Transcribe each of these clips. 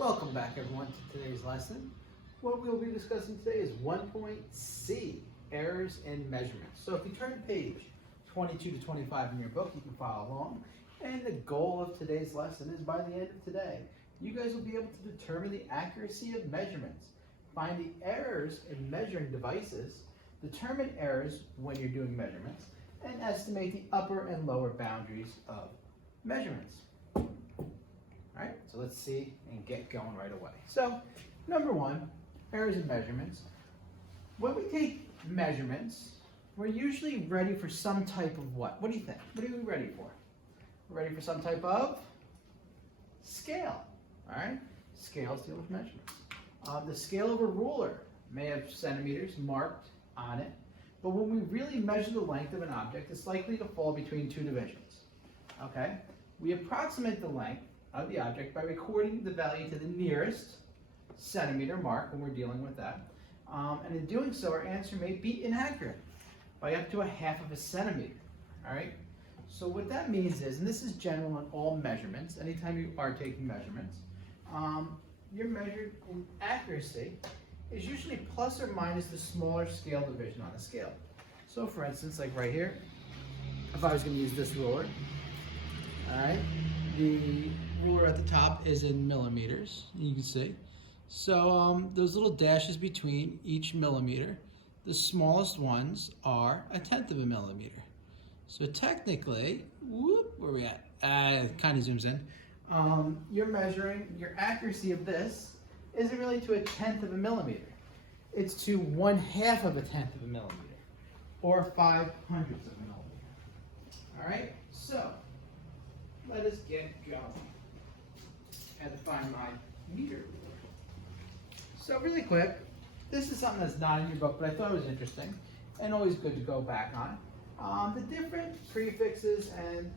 Welcome back everyone to today's lesson. What we'll be discussing today is 1.C, errors in measurements. So if you turn to page 22 to 25 in your book, you can follow along. And the goal of today's lesson is by the end of today, you guys will be able to determine the accuracy of measurements, find the errors in measuring devices, determine errors when you're doing measurements, and estimate the upper and lower boundaries of measurements. All right, so let's see and get going right away. So, number one, errors in measurements. When we take measurements, we're usually ready for some type of what? What do you think? What are we ready for? We're ready for some type of scale. All right, scales deal with measurements. The scale of a ruler may have centimeters marked on it, but when we really measure the length of an object, it's likely to fall between two divisions. Okay, we approximate the length of the object by recording the value to the nearest centimeter mark when we're dealing with that. And in doing so, our answer may be inaccurate by up to 1/2 of a centimeter. All right. So what that means is, and this is general in all measurements, anytime you are taking measurements, your measured in accuracy is usually plus or minus the smaller scale division on the scale. So for instance, like right here, if I was going to use this ruler, all right, the ruler at the top is in millimeters, you can see. So those little dashes between each millimeter, the smallest ones are 1/10 of a millimeter. So technically, whoop, where are we at? It kind of zooms in. You're measuring, your accuracy of this isn't really to 1/10 of a millimeter. It's to 1/2 of a 1/10 of a millimeter, or 5/100 of a millimeter. All right, so let us get going. I had to find my meter. So really quick, this is something that's not in your book, but I thought it was interesting and always good to go back on. The different prefixes and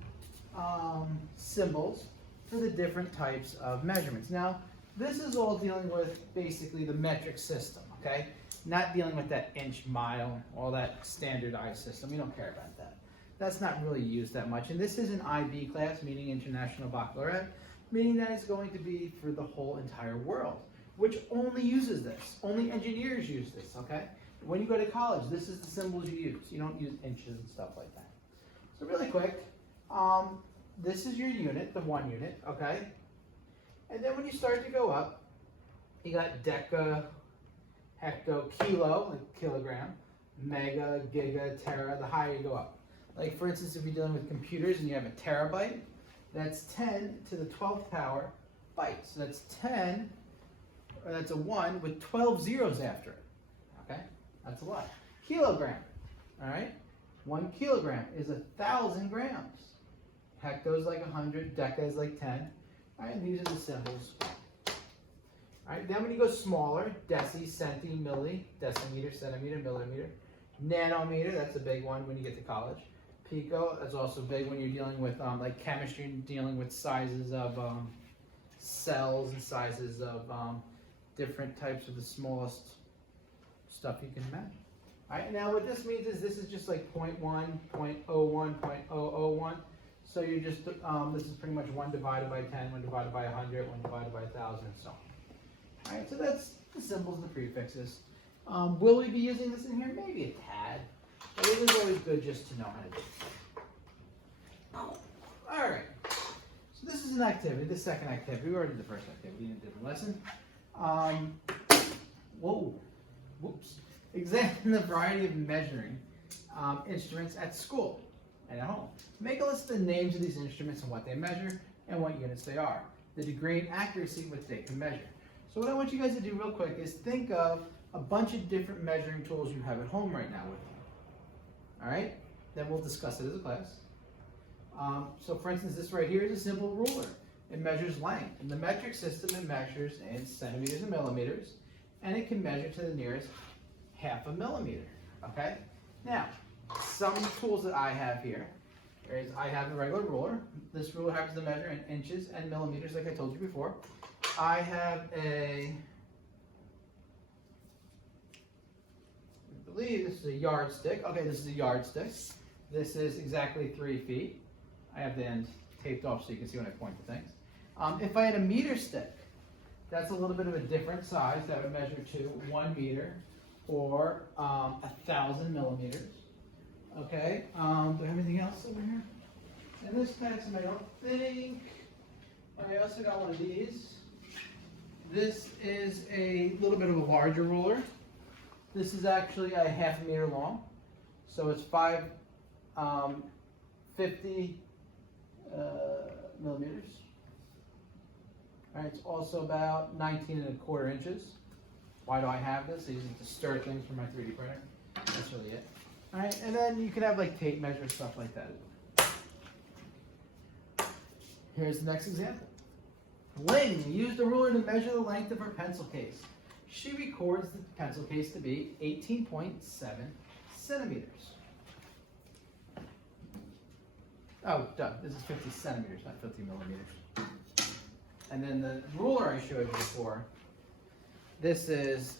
symbols for the different types of measurements. Now, this is all dealing with basically the metric system, okay? Not dealing with that inch, mile, all that standardized system. We don't care about that. That's not really used that much. And this is an IB class, meaning International Baccalaureate, meaning that it's going to be for the whole entire world, which only uses this. Only engineers use this, okay? When you go to college, this is the symbols you use. You don't use inches and stuff like that. So really quick, this is your unit, the 1 unit, okay? And then when you start to go up, you got deca, hecto, kilo, like kilogram, mega, giga, tera, the higher you go up. Like for instance, if you're dealing with computers and you have a terabyte, that's 10 to the 12th power bytes. So that's 10, or that's a 1 with 12 zeros after it, okay? That's a lot. Kilogram, all right? 1 kilogram is 1,000 grams. Hecto is like 100, deca is like 10. All right, and these are the symbols. All right, then when you go smaller, deci, centi, milli, decimeter, centimeter, millimeter. Nanometer, that's a big one when you get to college. Pico is also big when you're dealing with like chemistry, dealing with sizes of cells and sizes of different types of the smallest stuff you can imagine. All right, now what this means is this is just like 0.1, 0.01, 0.001. So you're just, this is pretty much 1 divided by 10, 1 divided by 100, 1 divided by 1,000, and so on. All right, so that's the symbols and the prefixes. Will we be using this in here? Maybe a tad, but it is always good just to know how to do it. All right, so this is an activity, the second activity. We already did the first activity in a different lesson. Whoops. Examine the variety of measuring instruments at school and at home. Make a list of the names of these instruments and what they measure and what units they are, the degree and accuracy which they can measure. So what I want you guys to do real quick is think of a bunch of different measuring tools you have at home right now with you. All right? Then we'll discuss it as a class. So for instance, this right here is a simple ruler. It measures length. In the metric system, it measures in centimeters and millimeters, and it can measure to the nearest 1/2 a millimeter, okay? Now, some tools that I have here is I have a regular ruler. This ruler happens to measure in inches and millimeters, like I told you before. I have I believe this is a yardstick. Okay, this is a yardstick. This is exactly 3 feet. I have the end taped off so you can see when I point to things. If I had a meter stick, That's a little bit of a different size. That would measure to 1 meter or 1,000 millimeters. Okay, do I have anything else over here? And this pencil, I don't think. I also got one of these. This is a little bit of a larger ruler. This is actually a 1/2 meter long. So it's 50 millimeters. All right, it's also about 19¼ inches. Why do I have this? I use it to stir things for my 3D printer. That's really it. All right, and then you can have like tape measure, stuff like that. Here's the next example. Ling used a ruler to measure the length of her pencil case. She records the pencil case to be 18.7 centimeters. Oh, duh, this is 50 centimeters, not 50 millimeters. And then the ruler I showed you before, this is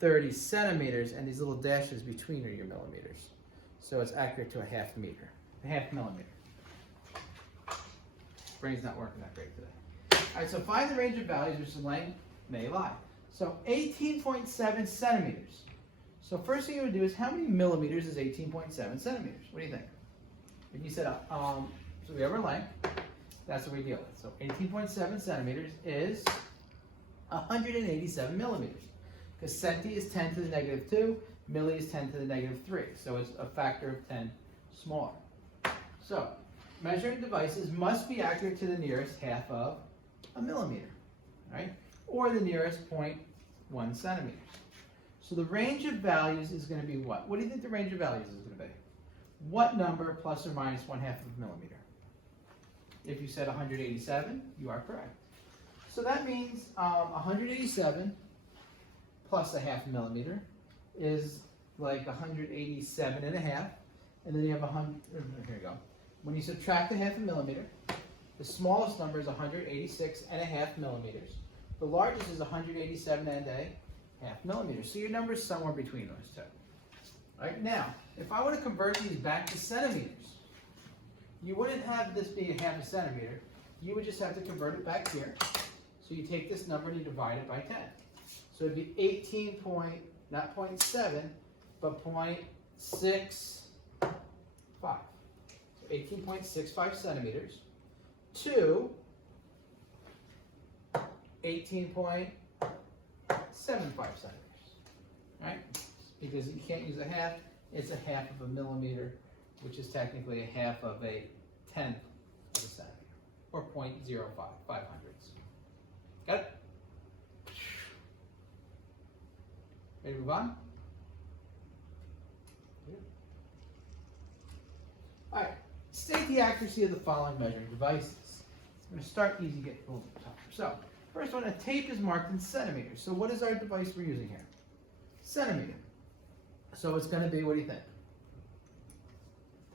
30 centimeters, and these little dashes between are your millimeters. So it's accurate to a 1/2 meter, a 1/2 millimeter. Brain's not working that great today. All right, so find the range of values which the length may lie. So 18.7 centimeters. So first thing you would do is, how many millimeters is 18.7 centimeters? What do you think? If you said, so we have our length, that's what we deal with. So 18.7 centimeters is 187 millimeters. Because centi is 10 to the -2, milli is 10 to the -3. So it's a factor of 10 smaller. So measuring devices must be accurate to the nearest 1/2 of a millimeter, right? Or the nearest 0.1 centimeters. So the range of values is going to be what? What do you think the range of values is going to be? What number plus or minus 1/2 of a millimeter? If you said 187, you are correct. So that means 187 plus a 1/2 millimeter is like 187.5, and then you have 100. Here you go. When you subtract a 1/2 millimeter, the smallest number is 186.5 millimeters. The largest is 187.5 millimeters. So your number is somewhere between those two. All right, now, if I want to convert these back to centimeters, you wouldn't have this be a 1/2 centimeter. You would just have to convert it back here. So you take this number and you divide it by 10. So it'd be 18 point, not 0.7, but 0.65. So 18.65 centimeters to 18.75 centimeters. All right? Because you can't use a 1/2, it's a 1/2 of a millimeter, which is technically a 1/2 of a 1/10 of a centimeter, or 0.05, 500ths. Got it? Ready to move on? Yeah. All right, state the accuracy of the following measuring devices. I'm going to start easy, get a little bit tougher. So, first one, a tape is marked in centimeters. So what is our device we're using here? Centimeter. So it's going to be, what do you think?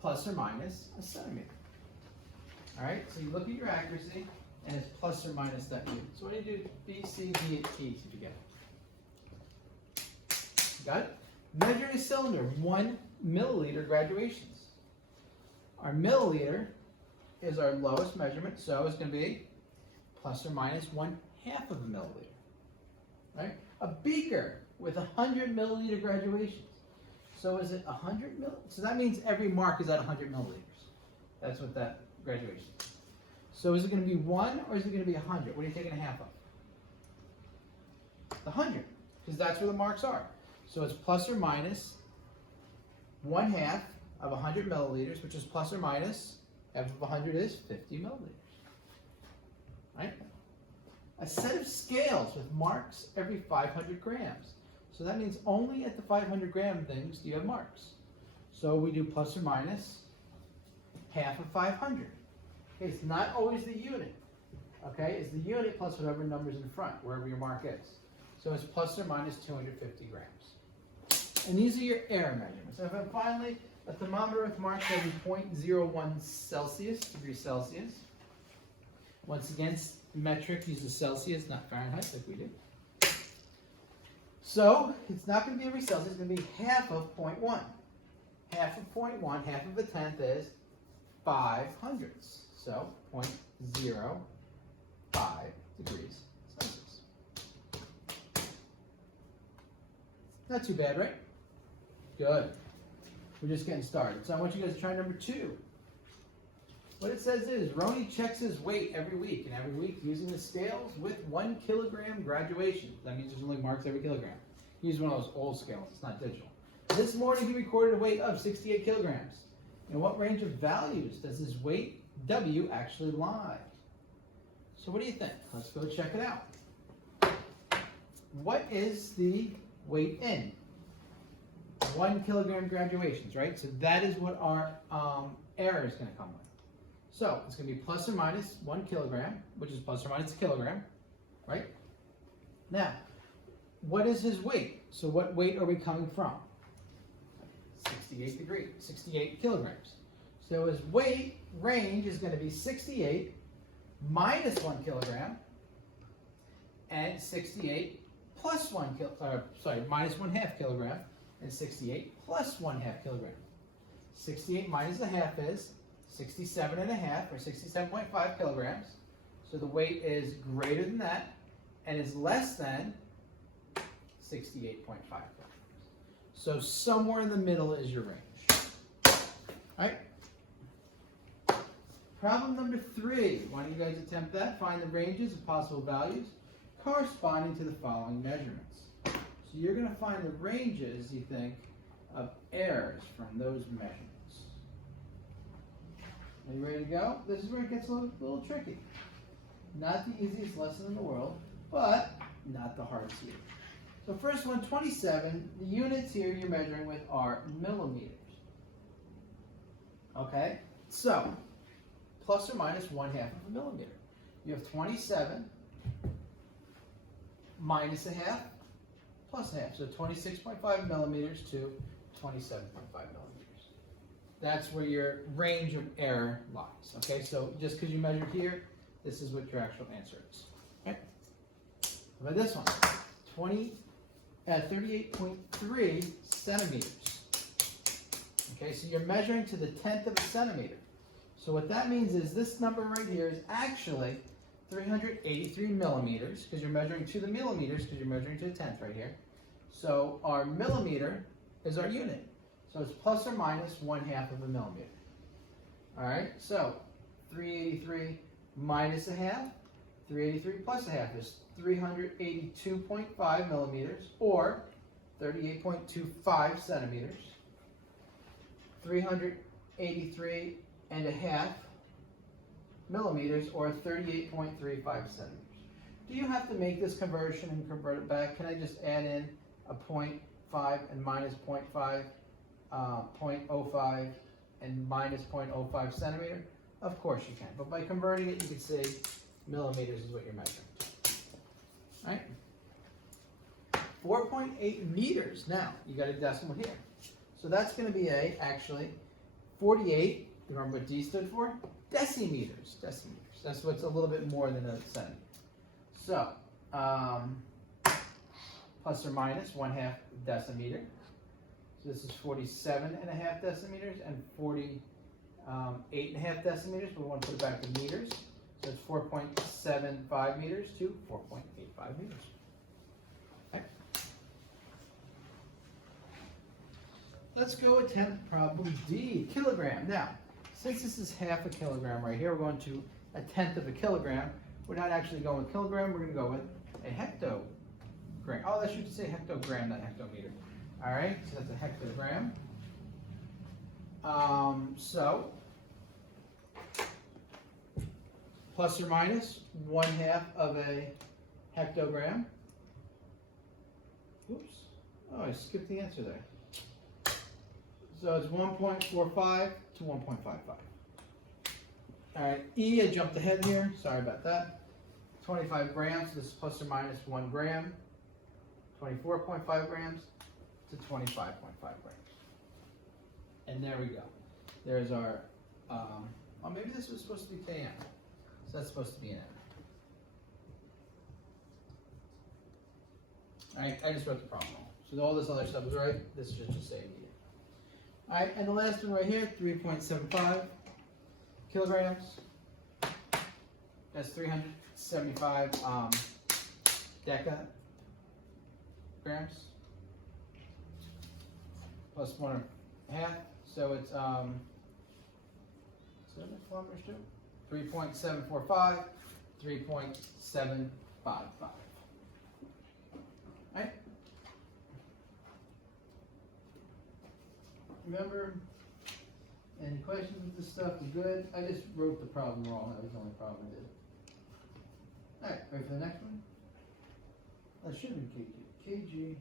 Plus or minus a centimeter. All right, so you look at your accuracy, and it's plus or minus that unit. So what do you do? B, C, D, and T to get it. Got it? Measuring a cylinder, 1 milliliter graduations. Our milliliter is our lowest measurement, so it's going to be plus or minus 1/2 of a milliliter. Right? A beaker with 100 milliliter graduations. So is it 100 milliliters? So that means every mark is at 100 milliliters. That's what that graduation is. So is it going to be 1 or is it going to be 100? What are you taking a 1/2 of? The 100, because that's where the marks are. So it's plus or minus 1/2 of 100 milliliters, which is plus or minus, half of 100 is 50 milliliters. Right? A set of scales with marks every 500 grams. So that means only at the 500 gram things do you have marks. So we do plus or minus 1/2 of 500. Okay, it's not always the unit. Okay, it's the unit plus whatever number's in front, wherever your mark is. So it's plus or minus 250 grams. And these are your error measurements. So if I'm finally, a thermometer with marks every 0.01 degrees Celsius. Once again, metric uses Celsius, not Fahrenheit, like we do. So it's not going to be every Celsius, it's going to be 1/2 of 0.1. 1/2 of 0.1, 1/2 of a tenth is 500ths. So 0.05 degrees Celsius. Not too bad, right? Good. We're just getting started. So I want you guys to try number 2. What it says is, Roni checks his weight every week, and every week using the scales with 1 kilogram graduation. That means there's only marks every kilogram. He used one of those old scales, it's not digital. This morning he recorded a weight of 68 kilograms. In what range of values does his weight W actually lie? So what do you think? Let's go check it out. What is the weight in? 1 kilogram graduations, right? So that is what our error is going to come with. So it's going to be plus or minus 1 kilogram, which is plus or minus a kilogram, right? Now, what is his weight? So what weight are we coming from? 68 kilograms. So his weight range is going to be 68 minus 1 kilogram and 68 plus minus 1/2 kilogram and 68 plus 1/2 kilogram. 68 minus a half is 67.5 or 67.5 kilograms. So the weight is greater than that and is less than 68.5 kilograms. So somewhere in the middle is your range. All right. Problem number 3. Why don't you guys attempt that? Find the ranges of possible values corresponding to the following measurements. So you're going to find the ranges, you think, of errors from those measurements. Are you ready to go? This is where it gets a little tricky. Not the easiest lesson in the world, but not the hardest either. So first one, 27, the units here you're measuring with are millimeters. Okay, so plus or minus 1/2 of a millimeter. You have 27 minus a half plus a half. So 26.5 millimeters to 27.5 millimeters. That's where your range of error lies. Okay, so just because you measured here, this is what your actual answer is. Okay. How about this one? 38.3 centimeters. Okay, so you're measuring to the 10th of a centimeter. So what that means is this number right here is actually 383 millimeters, because you're measuring to the millimeters, because you're measuring to the 10th right here. So our millimeter is our unit. So it's plus or minus 1/2 of a millimeter. All right, so 383 minus a half, 383 plus a half is 382.5 millimeters, or 38.25 centimeters. 383 and a half millimeters, or 38.35 centimeters. Do you have to make this conversion and convert it back? Can I just add in a 0.5 and minus 0.5, 0.05 and minus 0.05 centimeter? Of course you can, but by converting it, you can say millimeters is what you're measuring. All right? 4.8 meters. Now, you got a decimal here. So that's going to be actually 48, remember what D stood for? Decimeters. Decimeters. That's what's a little bit more than a centimeter. So, plus or minus 1/2 decimeter. So this is 47.5 decimeters and 48.5 decimeters, but we want to put it back to meters. So it's 4.75 meters to 4.85 meters. Okay. Let's go attempt problem D, kilogram. Now, since this is 1/2 a kilogram right here, we're going to 1/10 of a kilogram. We're not actually going with kilogram, we're going to go with a hectogram. Oh, that should say hectogram, not hectometer. All right, so that's a hectogram. So, plus or minus 1/2 of a hectogram. Oops. Oh, I skipped the answer there. So it's 1.45 to 1.55. All right, E, I jumped ahead here. Sorry about that. 25 grams, this is plus or minus 1 gram. 24.5 grams to 25.5 grams. And there we go. There's our, oh, maybe this was supposed to be KM. So that's supposed to be an M. All right, I just wrote the problem wrong. So all this other stuff is right. This is just saying it. All right, and the last one right here, 3.75 kilograms. That's 375 decagrams. plus 1.5, so it's, so many kilometers too? 3.745, 3.755. Right? Remember, any questions with this stuff? We're good? I just wrote the problem wrong. That was the only problem I did. Alright, ready for the next one? That should have been kg.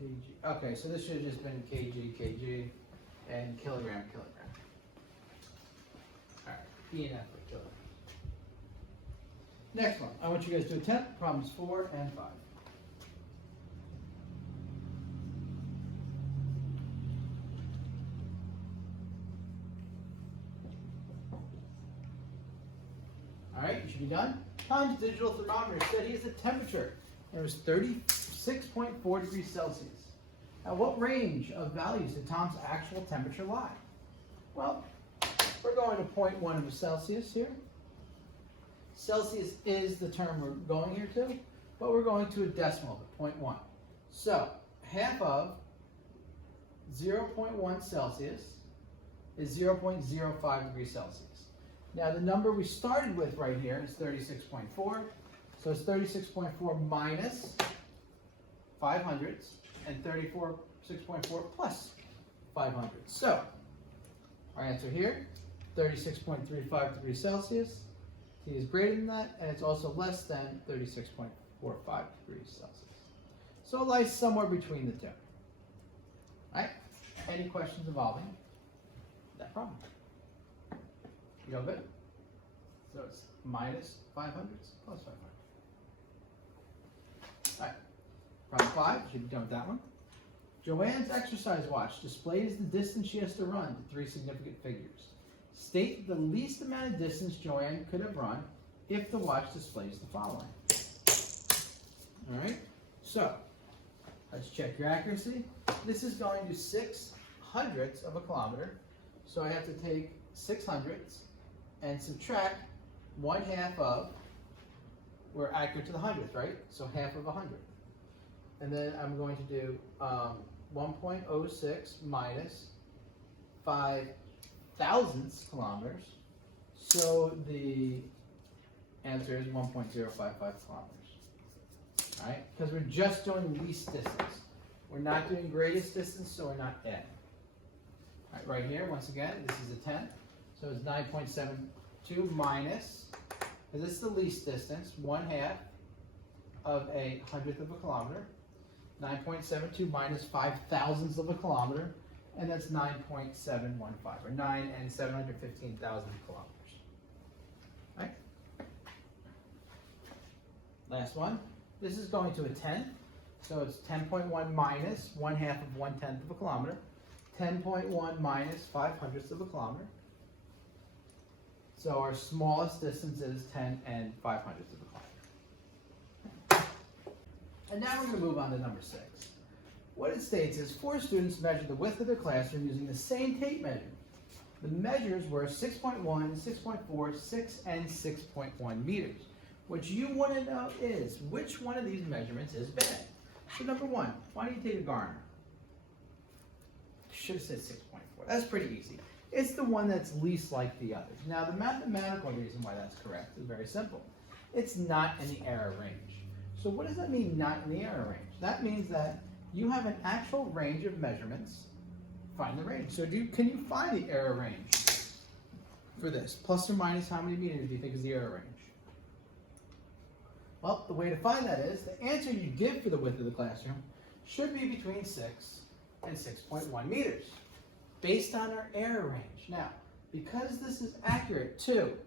kg. Okay, so this should have just been kg, and kilogram. Alright, E and F for kilogram. Next one, I want you guys to attempt problems 4 and 5. Alright, you should be done. Tom's digital thermometer said he has a temperature. It was 36.4 degrees Celsius. At what range of values did Tom's actual temperature lie? Well, we're going to 0.1 of Celsius here. Celsius is the term we're going here to, but we're going to a decimal of 0.1. So, half of 0.1 Celsius is 0.05 degrees Celsius. Now the number we started with right here is 36.4. So it's 36.4 minus 500 and 36.4 plus 500. So our answer here, 36.35 degrees Celsius. T is greater than that, and it's also less than 36.45 degrees Celsius. So it lies somewhere between the two. All right? Any questions involving that problem? You all good? So it's minus 500 plus 500. All right. Problem 5, should be done with that one. Joanne's exercise watch displays the distance she has to run to 3 significant figures. State the least amount of distance Joanne could have run if the watch displays the following. All right. So let's check your accuracy. This is going to 6/100ths of a kilometer. So I have to take 6/100ths and subtract 1/2 of, we're accurate to the 100th, right? So half of 100. And then I'm going to do 1.06 minus 5,000ths kilometers. So the answer is 1.055 kilometers. All right? Because we're just doing least distance. We're not doing greatest distance, so we're not adding. All right, right here, once again, this is a 10. So it's 9.72 minus, because it's the least distance, 1/2 of a 100th of a kilometer. 9.72 minus 5,000ths of a kilometer, and that's 9.715, or 9 and 715,000 kilometers. Right? Last one. This is going to a 10. So it's 10.1 minus 1/2 of 1/10 of a kilometer. 10.1 minus 500ths of a kilometer. So our smallest distance is 10 and 500ths of a kilometer. And now we're going to move on to number 6. What it states is 4 students measured the width of their classroom using the same tape measure. The measures were 6.1, 6.4, 6, and 6.1 meters. What you want to know is which one of these measurements is bad. So number 1, why don't you take a garner? Should have said 6.4. That's pretty easy. It's the one that's least like the others. Now, the mathematical reason why that's correct is very simple. It's not in the error range. So what does that mean, not in the error range? That means that you have an actual range of measurements. Find the range. So can you find the error range for this? Plus or minus how many meters do you think is the error range? Well, the way to find that is the answer you give for the width of the classroom should be between 6 and 6.1 meters, based on our error range. Now, because this is accurate to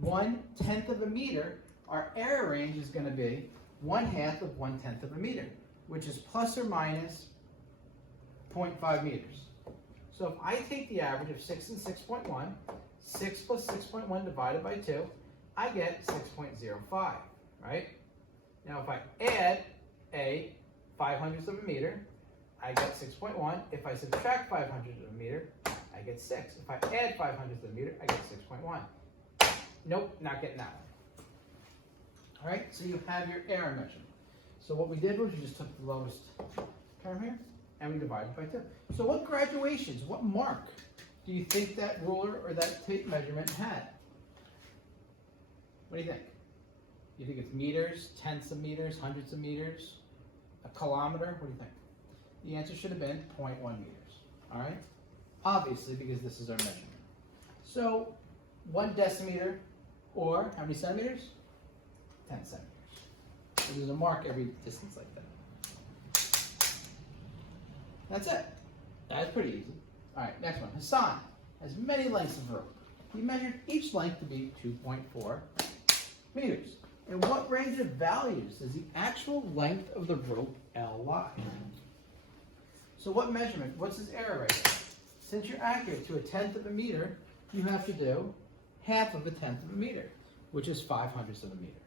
1/10 of a meter, our error range is going to be 1/2 of 1/10 of a meter, which is plus or minus 0.5 meters. So if I take the average of 6 and 6.1, 6 plus 6.1 divided by 2, I get 6.05, right? Now if I add a 500ths of a meter, I get 6.1. If I subtract 500ths of a meter, I get 6. If I add 500ths of a meter, I get 6.1. Nope, not getting that one. All right, so you have your error measurement. So what we did was we just took the lowest term here, and we divide it by 2. So what graduations, what mark do you think that ruler or that tape measurement had? What do you think? You think it's meters, tenths of meters, hundreds of meters, a kilometer? What do you think? The answer should have been 0.1 meters, all right? Obviously, because this is our measurement. So 1 decimeter, or how many centimeters? 10 centimeters. So there's a mark every distance like that. That's it. That's pretty easy. All right, next one. Hassan has many lengths of rope. He measured each length to be 2.4 meters. In what range of values does the actual length of the rope L lie? So what measurement? What's his error right there? Since you're accurate to 1/10 of a meter, you have to do 1/2 of 1/10 of a meter, which is 5/100 of a meter.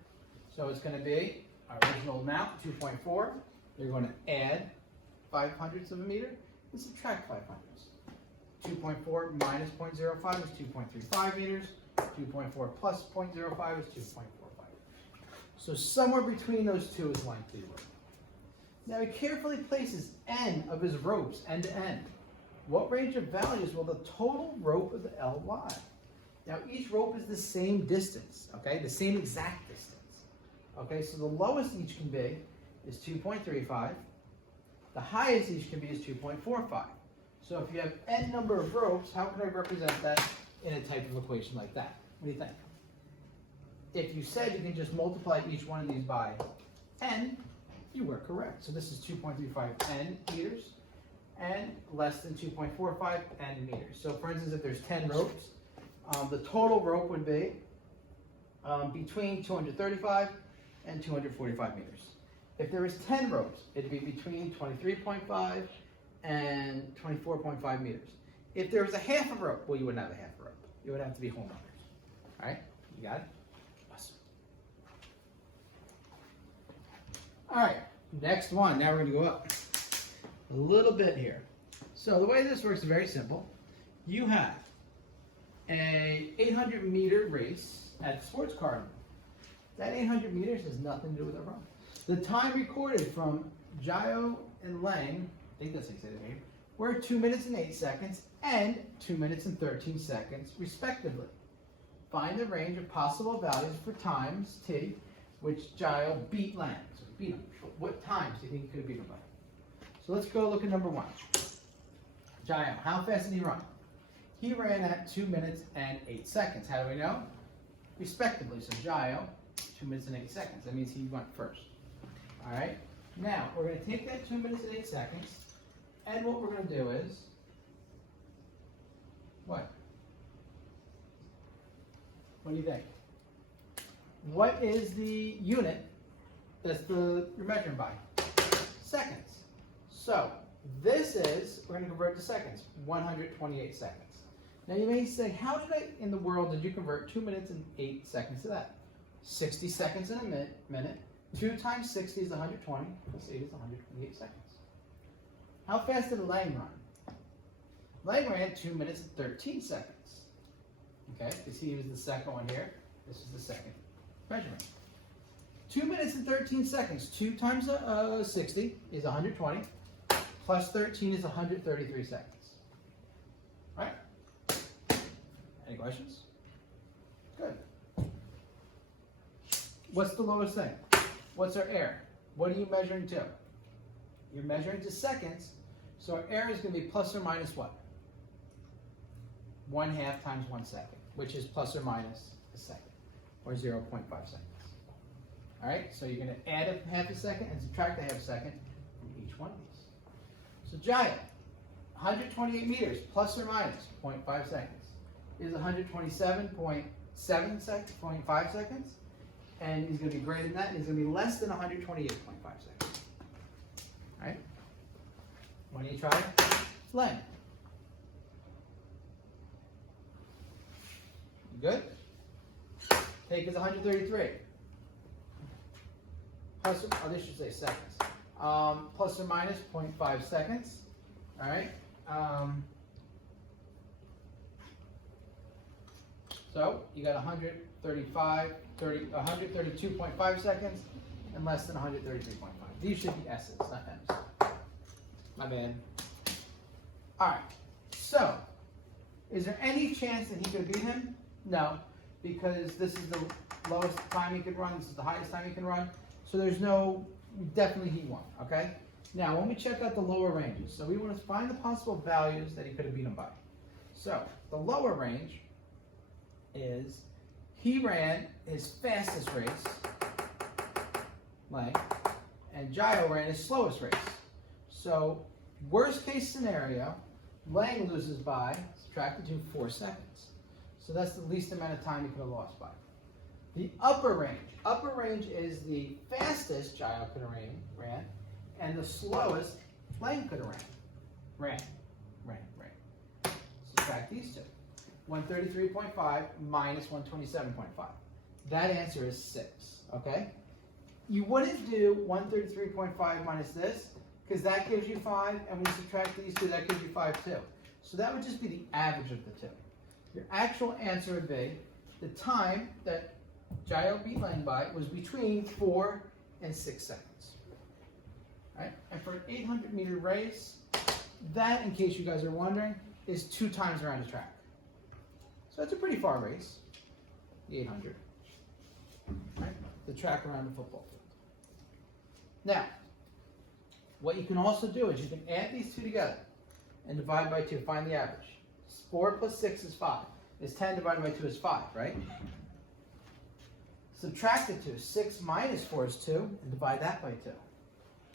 So it's going to be our original amount, 2.4. You're going to add 5/100 of a meter and subtract 5/100. 2.4 minus 0.05 is 2.35 meters. 2.4 plus 0.05 is 2.45. So somewhere between those two is length of the rope. Now he carefully places n of his ropes end to end. What range of values will the total rope of the L lie? Now each rope is the same distance, okay? The same exact distance. Okay, so the lowest each can be is 2.35. The highest each can be is 2.45. So if you have n number of ropes, how can I represent that in a type of equation like that? What do you think? If you said you can just multiply each one of these by n, you were correct. So this is 2.35 n meters and less than 2.45 n meters. So for instance, if there's 10 ropes, the total rope would be between 235 and 245 meters. If there was 10 ropes, it'd be between 23.5 and 24.5 meters. If there was a half a rope, well, you wouldn't have a half a rope. It would have to be whole numbers. All right, you got it? Awesome. All right, next one. Now we're going to go up a little bit here. So the way this works is very simple. You have a 800 meter race at the sports carnival. That 800 meters has nothing to do with a run. The time recorded from Jiao and Liang, I think that's how you say the name, were 2 minutes and 8 seconds and 2 minutes and 13 seconds, respectively. Find the range of possible values for times t, which Jiao beat Liang. So beat him. What times do you think he could have beat him by? So let's go look at number 1. Jiao, how fast did he run? He ran at 2 minutes and 8 seconds. How do we know? Respectively. So Jiao, 2 minutes and 8 seconds. That means he went first. All right. Now, we're going to take that 2 minutes and 8 seconds, and what we're going to do is, what? What do you think? What is the unit you're measuring by? Seconds. So, this is, we're going to convert to seconds, 128 seconds. Now you may say, how in the world did you convert 2 minutes and 8 seconds to that? 60 seconds in a minute. 2 times 60 is 120, plus 8 is 128 seconds. How fast did Liang run? Liang ran 2 minutes and 13 seconds. Okay, because he was the second one here. This is the second measurement. 2 minutes and 13 seconds. 2 times 60 is 120, plus 13 is 133 seconds. All right? Any questions? Good. What's the lowest thing? What's our error? What are you measuring to? You're measuring to seconds, so our error is going to be plus or minus what? 1/2 times 1 second, which is plus or minus a second, or 0.5 seconds. All right, so you're going to add a 1/2 second and subtract a 1/2 second from each one of these. So Jiao, 128 meters plus or minus 0.5 seconds is 127.5 seconds. And he's going to be greater than that, and he's going to be less than 128.5 seconds. All right? Why don't you try Liang? Good? Take is 133. Plus, this should say seconds. Plus or minus 0.5 seconds. All right? So you got 132.5 seconds and less than 133.5. These should be S's, not M's. My bad. All right, so is there any chance that he could beat him? No, because this is the lowest time he can run, this is the highest time he can run, so there's no, definitely he won, okay? Now, when we check out the lower ranges, so we want to find the possible values that he could have beat him by. So, the lower range is, he ran his fastest race, Ling, and Jiao ran his slowest race. So, worst case scenario, Ling loses by, subtracted to 4 seconds. So that's the least amount of time he could have lost by. The upper range is the fastest Jiao could have ran, and the slowest Ling could have ran. Subtract these two. 133.5 minus 127.5. That answer is 6, okay? You wouldn't do 133.5 minus this, because that gives you 5, and when you subtract these two, that gives you 5 too. So that would just be the average of the two. Your actual answer would be, the time that Jiao beat Ling by was between 4 and 6 seconds. Right? And for an 800-meter race, that, in case you guys are wondering, is 2 times around the track. So that's a pretty far race, the 800. Right? The track around the football field. Now, what you can also do is you can add these two together and divide by 2, find the average. 4 plus 6 is 5. Is 10 divided by 2 is 5, right? Subtract the 2. 6 minus 4 is 2, and divide that by 2.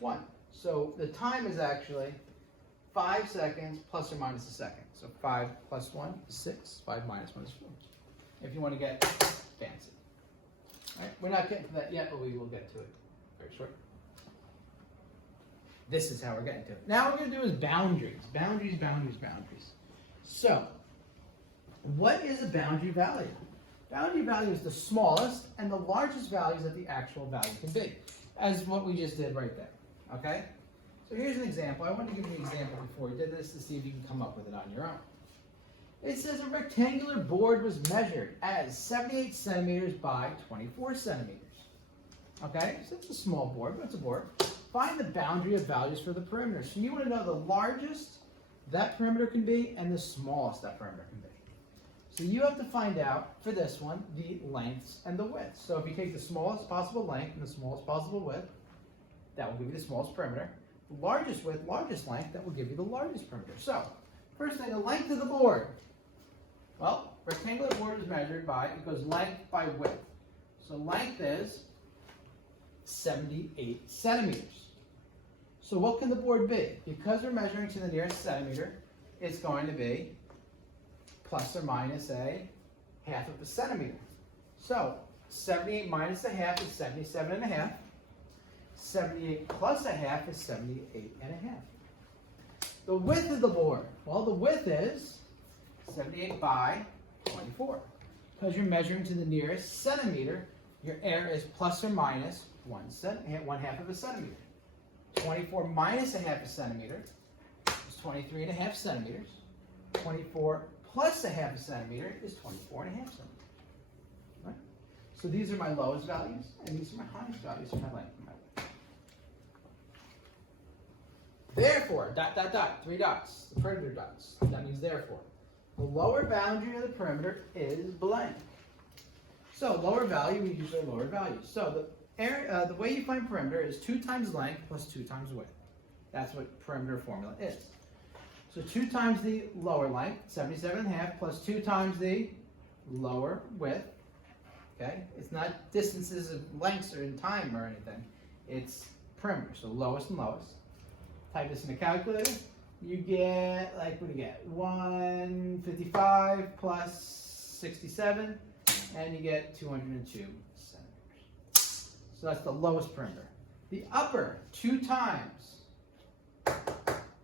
1. So the time is actually 5 seconds plus or minus a second. So 5 plus 1 is 6. 5 minus 1 is 4. If you want to get fancy. All right? We're not getting to that yet, but we will get to it very shortly. This is how we're getting to it. Now what we're going to do is boundaries. Boundaries. So, what is a boundary value? Boundary value is the smallest and the largest values that the actual value can be, as what we just did right there, okay? So here's an example. I want to give you an example before we did this to see if you can come up with it on your own. It says a rectangular board was measured as 78 centimeters by 24 centimeters. Okay, so it's a small board, but it's a board. Find the boundary of values for the perimeter. So you want to know the largest that perimeter can be and the smallest that perimeter can be. So you have to find out, for this one, the lengths and the widths. So if you take the smallest possible length and the smallest possible width, that will give you the smallest perimeter. The largest width, largest length, that will give you the largest perimeter. So, first thing, the length of the board. Well, rectangular board is measured by, it goes length by width. So length is 78 centimeters. So what can the board be? Because we're measuring to the nearest centimeter, it's going to be plus or minus a half of a centimeter. So 78 minus a half is 77 and a half. 78 plus a half is 78 and a half. The width of the board, well, the width is 78 by 24. Because you're measuring to the nearest centimeter, your error is plus or minus 1 half of a centimeter. 24 minus a half a centimeter is 23 and a half centimeters. 24 plus a half a centimeter is 24 and a half centimeters. Right? So these are my lowest values, and these are my highest values for my length and my width. Therefore, dot, dot, dot, 3 dots, the perimeter dots. That means therefore. The lower boundary of the perimeter is blank. So lower value, we use our lower values. So the way you find perimeter is 2 times length plus 2 times width. That's what perimeter formula is. So 2 times the lower length, 77 and a half, plus 2 times the lower width. Okay? It's not distances of lengths or in time or anything. It's perimeter, so lowest and lowest. Type this in a calculator. You get, like, what do you get? 155 plus 67, and you get 202 centimeters. So that's the lowest perimeter. The upper, 2 times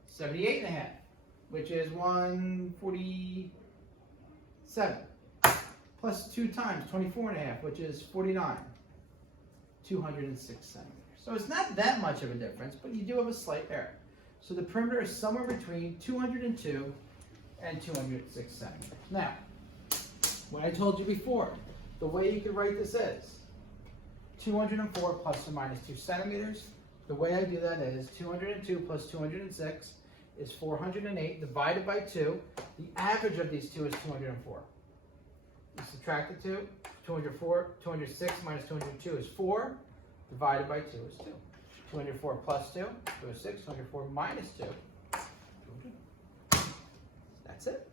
78 and a half, which is 147, plus 2 times 24 and a half, which is 49, 206 centimeters. So it's not that much of a difference, but you do have a slight error. So the perimeter is somewhere between 202 and 206 centimeters. Now, what I told you before, the way you could write this is 204 plus or minus 2 centimeters. The way I do that is 202 plus 206 is 408 divided by 2. The average of these two is 204. You subtract the 2, 204, 206 minus 202 is 4, divided by 2 is 2. 204 plus 2, 206, 204 minus 2, 202. That's it.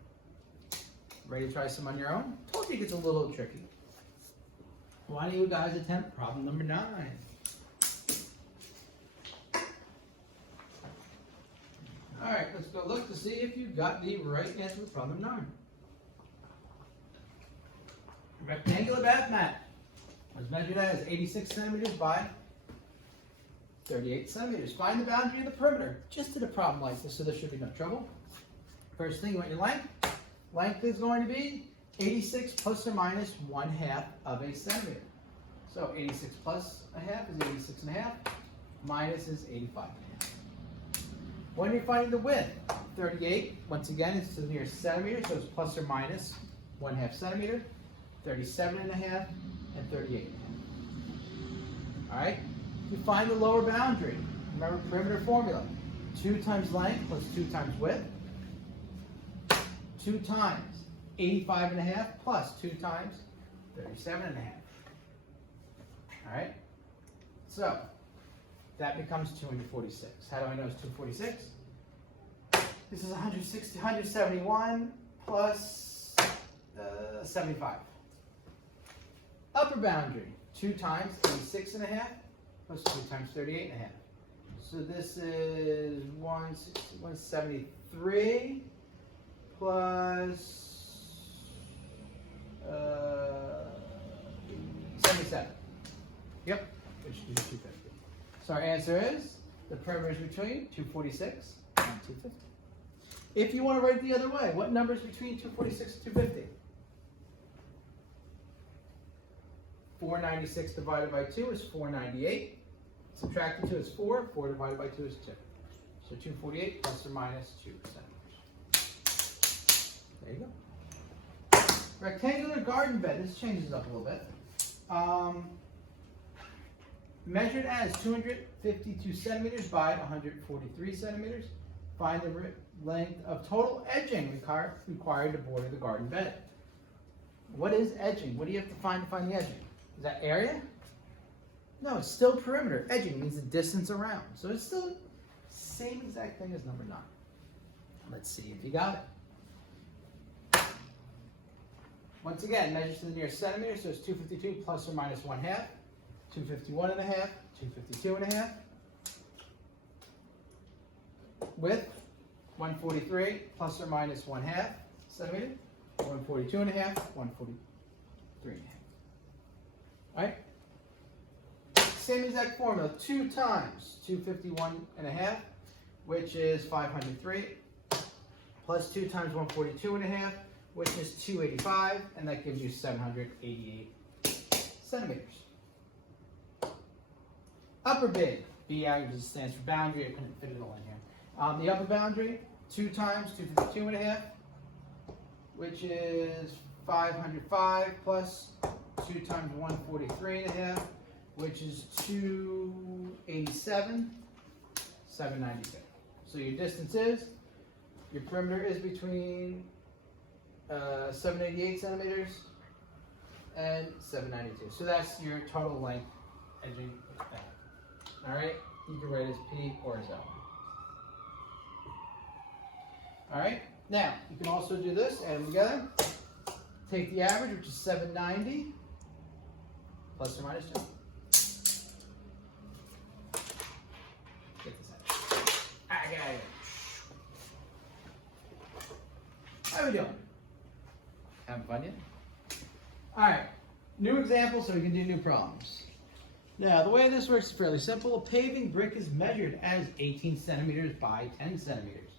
Ready to try some on your own? Told you it gets a little tricky. Why don't you guys attempt problem number 9? Alright, let's go look to see if you got the right answer for problem 9. Rectangular bath mat was measured as 86 centimeters by 38 centimeters. Find the boundary of the perimeter. Just did a problem like this, so there should be no trouble. First thing, you want your length. Length is going to be 86 plus or minus 1/2 of a centimeter. So 86 plus a half is 86 and a half. Minus is 85 and a half. When you're finding the width, 38, once again, it's to the nearest centimeter, so it's plus or minus 1/2 centimeter. 37 and a half and 38 and a half. All right? You find the lower boundary. Remember perimeter formula. 2 times length plus 2 times width. 2 times 85 and a half plus 2 times 37 and a half. All right? So, that becomes 246. How do I know it's 246? This is 171 plus 75. Upper boundary, 2 times 86 and a half plus 2 times 38 and a half. So this is 173 plus 77. Yep, which is 250. So our answer is the perimeter is between 246 and 250. If you want to write it the other way, what number is between 246 and 250? 496 divided by 2 is 498. Subtract the 2 is 4. 4 divided by 2 is 2. So 248 plus or minus 2 centimeters. There you go. Rectangular garden bed. This changes up a little bit. Measured as 252 centimeters by 143 centimeters. Find the length of total edging required to border the garden bed. What is edging? What do you have to find the edging? Is that area? No, it's still perimeter. Edging means the distance around. So it's still the same exact thing as number 9. Let's see if you got it. Once again, measures to the nearest centimeter, so it's 252 plus or minus 1/2, 251 and a half, 252 and a half. Width, 143 plus or minus 1/2 centimeter, 142 and a half, 143 and a half. All right? Same exact formula, 2 times 251 and a half, which is 503, plus 2 times 142 and a half, which is 285, and that gives you 788 centimeters. Upper bid, B stands for boundary, I couldn't fit it all in here. The upper boundary, 2 times 252 and a half, which is 505 plus 2 times 143 and a half, which is 287, 796. So your distance is, your perimeter is between 788 centimeters and 792. So that's your total length edging of that. All right, you can write it as P or as L. All right, now you can also do this, add them together. Take the average, which is 790, plus or minus 2. Get this out. I got it. How are we doing? Having fun yet? All right, new example so we can do new problems. Now, the way this works is fairly simple. A paving brick is measured as 18 centimeters by 10 centimeters.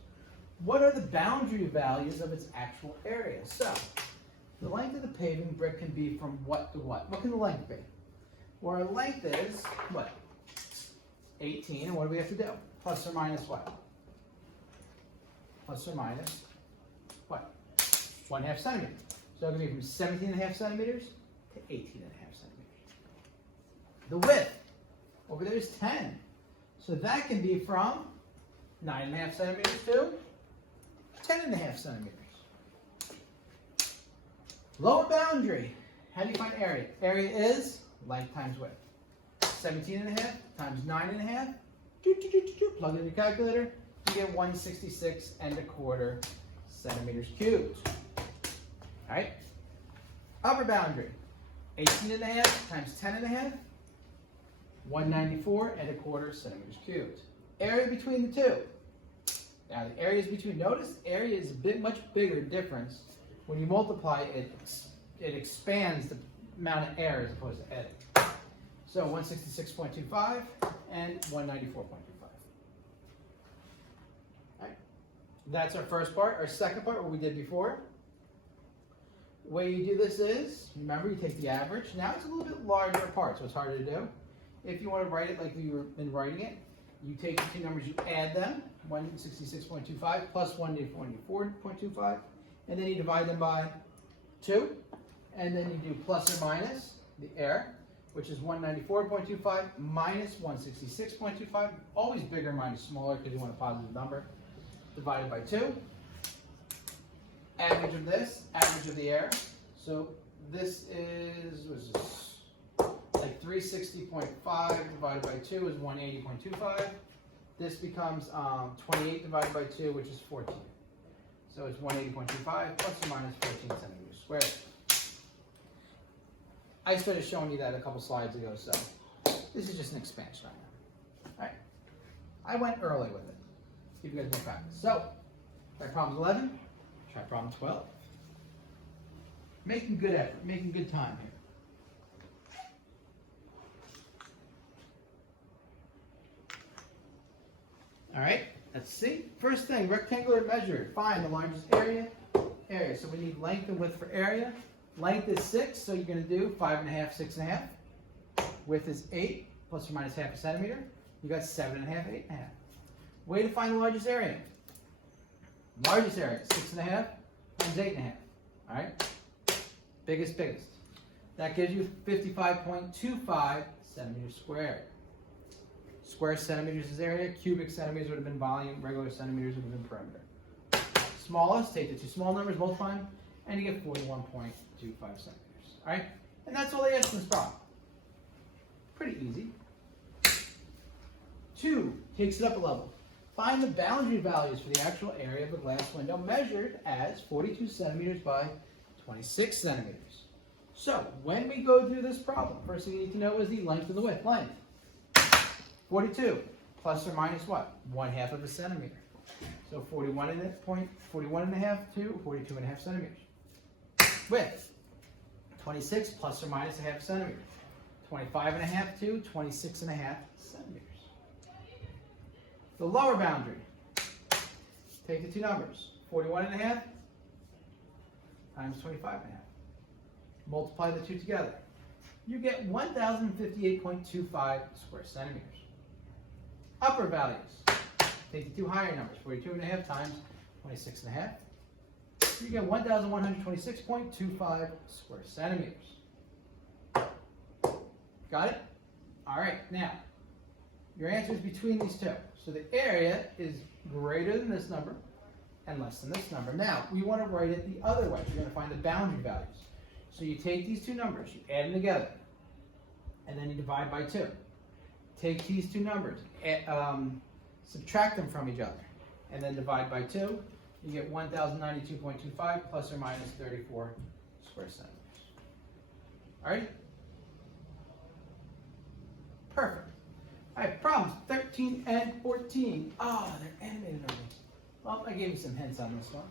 What are the boundary values of its actual area? So, the length of the paving brick can be from what to what? What can the length be? Well, our length is, what? 18, and what do we have to do? Plus or minus what? Plus or minus what? 1/2 centimeter. So it's going to be from 17.5 centimeters to 18.5 centimeters. The width over there is 10. So that can be from 9.5 centimeters to 10.5 centimeters. Lower boundary. How do you find area? Area is length times width. 17.5 times 9.5. Plug in your calculator. You get 166.25 centimeters cubed. All right. Upper boundary. 18.5 times 10.5. 194.25 centimeters cubed. Area between the two. Now the areas between, notice area is a much bigger difference. When you multiply it, it expands the amount of air as opposed to adding. So 166.25 and 194.25. All right. That's our first part. Our second part, what we did before. The way you do this is, remember, you take the average. Now it's a little bit larger part, so it's harder to do. If you want to write it like you've been writing it, you take the two numbers, you add them, 166.25 plus 194.25, and then you divide them by 2, and then you do plus or minus the air, which is 194.25 minus 166.25, always bigger minus smaller because you want a positive number, divided by 2. Average of this, average of the air. So this is, what is this? Like 360.5 divided by 2 is 180.25. This becomes 28 divided by 2, which is 14. So it's 180.25 plus or minus 14 centimeters squared. I started showing you that a couple slides ago, so this is just an expansion on that. All right. I went early with it. Give you guys more practice. So, try problem 11, try problem 12. Making good effort, making good time here. All right, let's see. First thing, rectangular measure. Find the largest area. So we need length and width for area. Length is 6, so you're going to do 5.5, 6.5. Width is 8, plus or minus half a centimeter. You got 7.5, 8.5. Way to find the largest area. Largest area, 6.5 times 8.5. All right, biggest. That gives you 55.25 centimeters squared. Square centimeters is area, cubic centimeters would have been volume, regular centimeters would have been perimeter. Smallest, take the two small numbers, multiply them, and you get 41.25 centimeters. All right, and that's all they asked in this problem. Pretty easy. 2 takes it up a level. Find the boundary values for the actual area of a glass window measured as 42 centimeters by 26 centimeters. So when we go through this problem, first thing you need to know is the length and the width. Length. 42 plus or minus what? 1/2 of a centimeter. So 41.5 to 42.5 centimeters. Width. 26 plus or minus 1/2 centimeter. 25.5 to 26.5 centimeters. The lower boundary. Take the two numbers. 41.5 times 25.5. Multiply the two together. You get 1,058.25 square centimeters. Upper values. Take the two higher numbers. 42.5 times 26.5. You get 1,126.25 square centimeters. Got it? All right, now, your answer is between these two. So the area is greater than this number and less than this number. Now, we want to write it the other way. You're going to find the boundary values. So you take these two numbers, you add them together, and then you divide by 2. Take these two numbers, subtract them from each other, and then divide by 2. You get 1,092.25 plus or minus 34 square centimeters. All right? Perfect. All right, problems 13 and 14. Oh, they're animated already. Well, I gave you some hints on this one.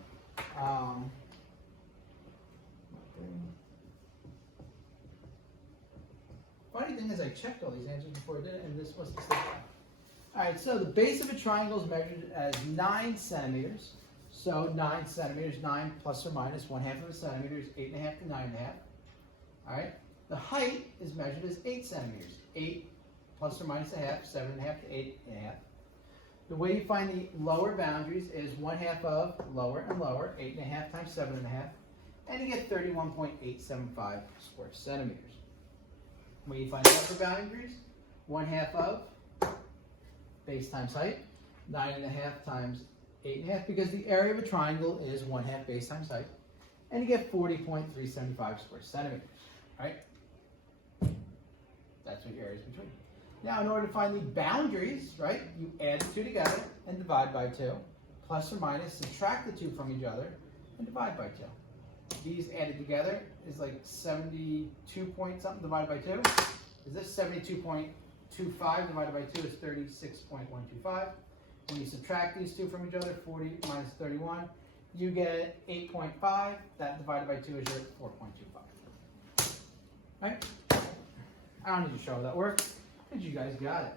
Funny thing is, I checked all these answers before I did it, and this was the same one. All right, so the base of a triangle is measured as 9 centimeters. So 9 centimeters, 9 plus or minus 1/2 of a centimeter is 8.5 to 9.5. All right, the height is measured as 8 centimeters. 8 plus or minus 1/2, 7.5 to 8.5. The way you find the lower boundaries is 1/2 of lower and lower, 8.5 times 7.5, and you get 31.875 square centimeters. When you find the upper boundaries, 1/2 of base times height. 9.5 times 8.5, because the area of a triangle is 1/2 base times height. And you get 40.375 square centimeters, right? That's what your area is between. Now, in order to find the boundaries, right, you add the two together and divide by 2, plus or minus, subtract the two from each other and divide by 2. These added together is like 72 point something divided by 2. Is this 72.25 divided by 2 is 36.125. When you subtract these two from each other, 40 minus 31, you get 8.5. That divided by 2 is your 4.25. Right? I don't need to show how that works, because you guys got it.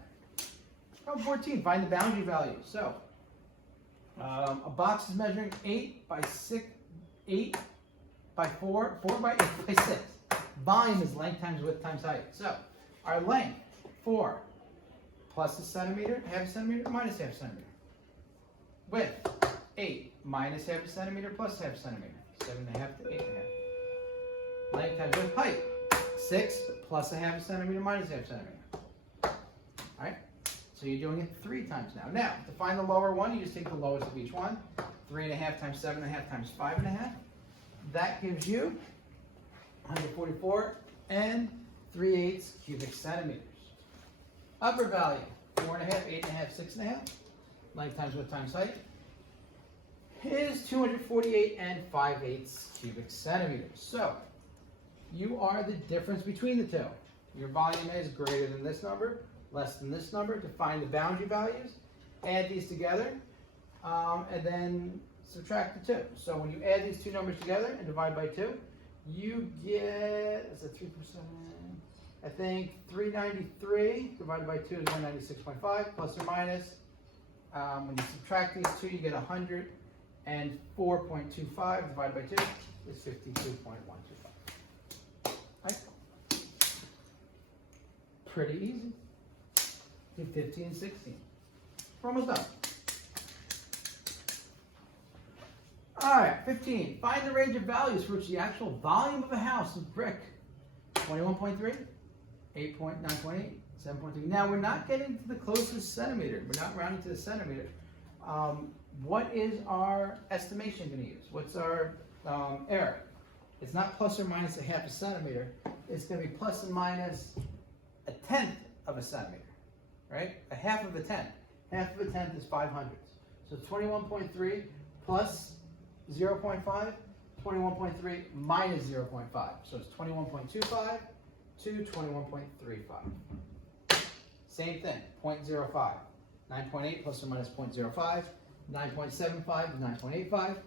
Problem 14, find the boundary value. So, a box is measuring 8 by 6, 8 by 4, 4 by 8 by 6. Volume is length times width times height. So, our length, 4 plus a centimeter, half a centimeter, minus half a centimeter. Width, 8 minus half a centimeter plus half a centimeter. 7.5 to 8.5. Length times width, height. 6 plus a half a centimeter minus half a centimeter. Alright? So you're doing it 3 times now. Now, to find the lower one, you just take the lowest of each one. 3.5 times 7.5 times 5.5. That gives you 144 and 3/8 cubic centimeters. Upper value, 4.5, 8.5, 6.5. Length times width times height is 248 and 5/8 cubic centimeters. So, you are the difference between the two. Your volume is greater than this number, less than this number. To find the boundary values, add these together, and then subtract the 2. So when you add these two numbers together and divide by 2, you get, is it 3%? I think 393 divided by 2 is 196.5, plus or minus. When you subtract these two, you get 104.25 divided by 2 is 52.125. Right? Pretty easy. Do 15 and 16. We're almost done. Alright, 15. Find the range of values for which the actual volume of a house of brick. 21.3, 8.9.8, 7.2. Now, we're not getting to the closest centimeter. We're not rounding to the centimeter. What is our estimation going to use? What's our error? It's not plus or minus a half a centimeter. It's going to be plus and minus a tenth of a centimeter, right? A half of a tenth. Half of a tenth is 500. So 21.3 plus 0.5, 21.3 minus 0.5. So it's 21.25 to 21.35. Same thing, 0.05. 9.8 plus or minus 0.05. 9.75 to 9.85.